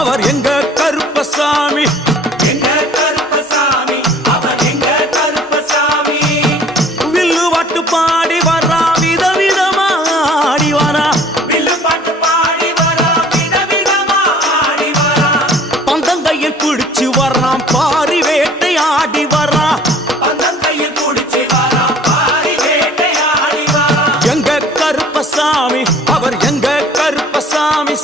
அவர் எங்க கருப்பசாமி, எங்க கருப்பசாமி, அவர் எங்க கருப்பசாமி. வில்லு பாட்டு பாடி வரா, விதவிதமா ஆடி வரா, வில்லு பாட்டு பாடி வரா, விதவிதமா ஆடி வரா. பந்தங்கையில் பிடிச்சு வர்றான், பாரி வேட்டை ஆடி வரா, பந்தங்கையில் பிடிச்சு வரா, பாரி வேட்டை ஆடி வரா. எங்க கருப்பசாமி, அவர் எங்க கருப்பசாமி.